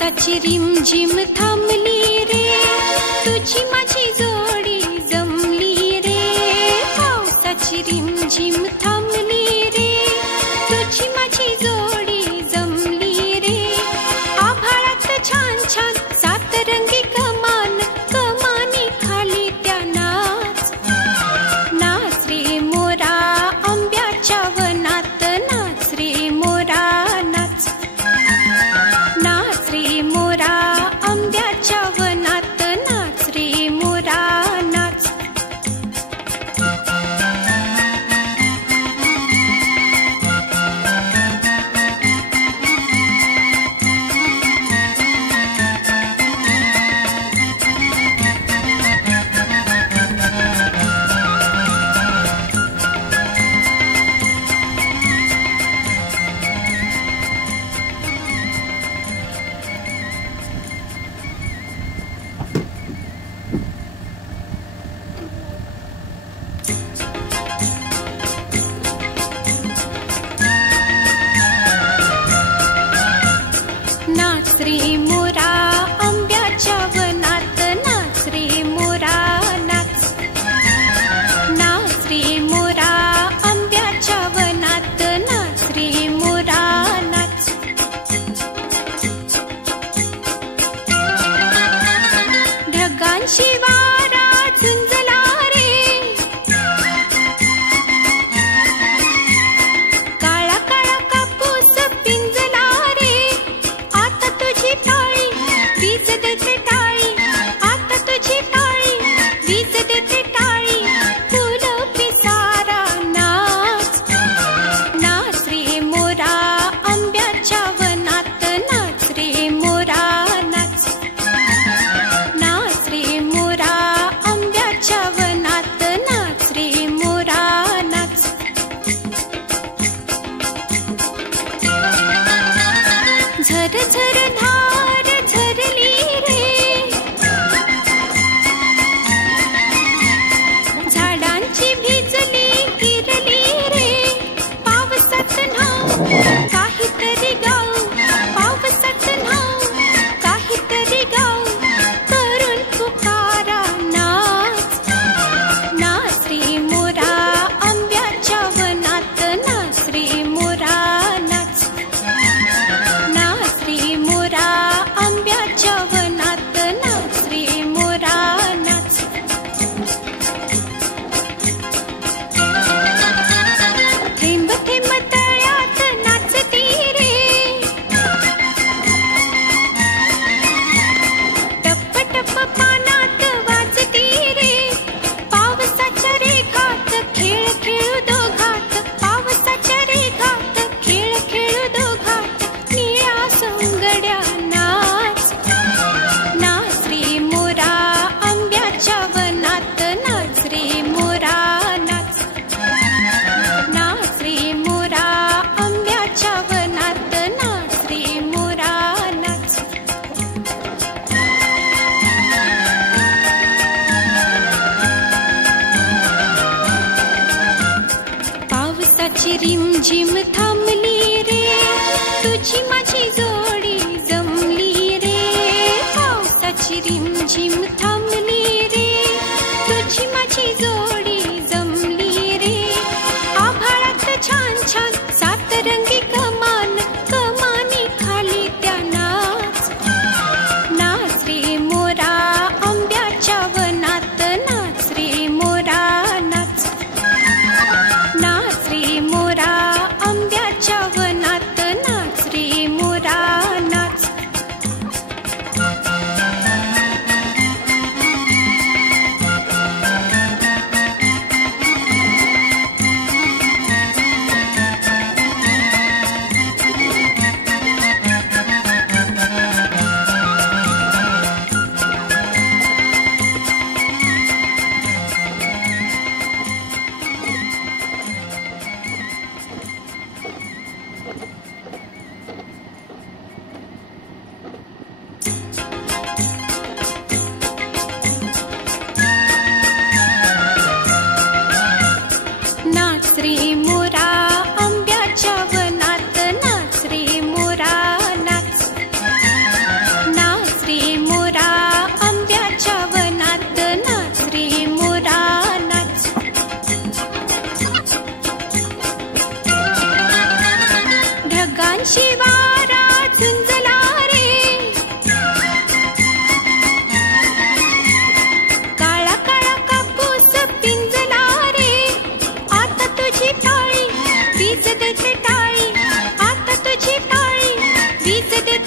पावसाची रिमझिम थांबली रे, तुझी माझी जोडी जमली रे. पावसाची रिमझिम थांबली रे, तुझी माझी जोडी जमली रे. आभाळात छान छान सातरंगी कमान, कमानी खाली त्या नाच. नाच रे मोरा आंब्याच्या वनात, नाच रे मोरा नाच. नाच रे मोरा आंब्याच्या वनात, नाच रे मोरा नाच. नाच रे मोरा आंब्याच्या वनात, नाच रे मोरा नाच. नाच रे मोरा आंब्याच्या वनात, नाच रे मोरा नाच. ढगांशी वारा झुंजला रे, काळा काळा कापूस पिंजला रे. आता तुझी टाळी वीज देते टाळी, आता तुझी टाळी वीज देते टाळी. फुलं पिसारा नाच. नाच रे मोरा आंब्याच्या वनात, नाच रे मोरा नाच. नाच रे मोरा आंब्याच्या वनात, नाच रे मोरा नाच. झर झर धार झरली रे, झाडांची भिजली गिरली रे. पावसात न्हाऊ काहीतरी गाऊ, पावसात न्हाऊ काहीतरी गाऊ. करून पुकारा नाच. नाच रे मोरा आंब्याच्या वनात, नाच रे मोरा नाच. नाच रे मोरा आंब्याच्या वनात, नाच रे मोरा नाच. थेंब थेंब तळ्यात नाचती रे, टप्प टप्प पानात वाजती रे. पावसाच्या रेघात खेळ खेळू दोघात, पावसाच्या रेघात खेळ खेळू दोघात. निळ्या सोंगड्या नाच. नाच रे मोरा आंब्याच्या वनात, नाच रे मोरा नाच. नाच रे मोरा आंब्याच्या वनात, नाच रे मोरा नाच. पावसाची रिमझिम थांबली रे, तुझी माझी जोडी जमली रे. पावसाची रिमझिम थांबली रे, तुझी माझी जोडी जमली रे. आभाळात छान छान सातरंगी कमान, कमानी खाली त्या नाच. नाच रे मोरा आंब्याच्या वनात, नाच रे मोरा नाच. नाच रे मोरा आंब्याच्या वनात, नाच रे मोरा नाच. वारा झुंजला रे. काळा काळा कापूस पिंजला रे. आता तुझी टाळी वीज देते टाळी. आता तुझी टाळी वीज देते